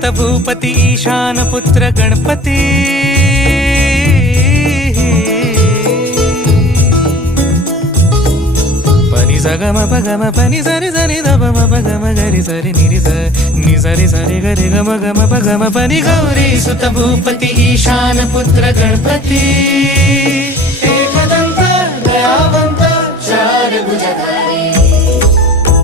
सुत भूपती ईशान पुत्र गणपती पनि सगम पगम पनि सरि सरि ध म पगम गरि सरि निरि स नि सरि सरि गरि गम गम पगम पनि गौरी सुत भूपती ईशान पुत्र गणपती एकदंत दयावंत चार भुज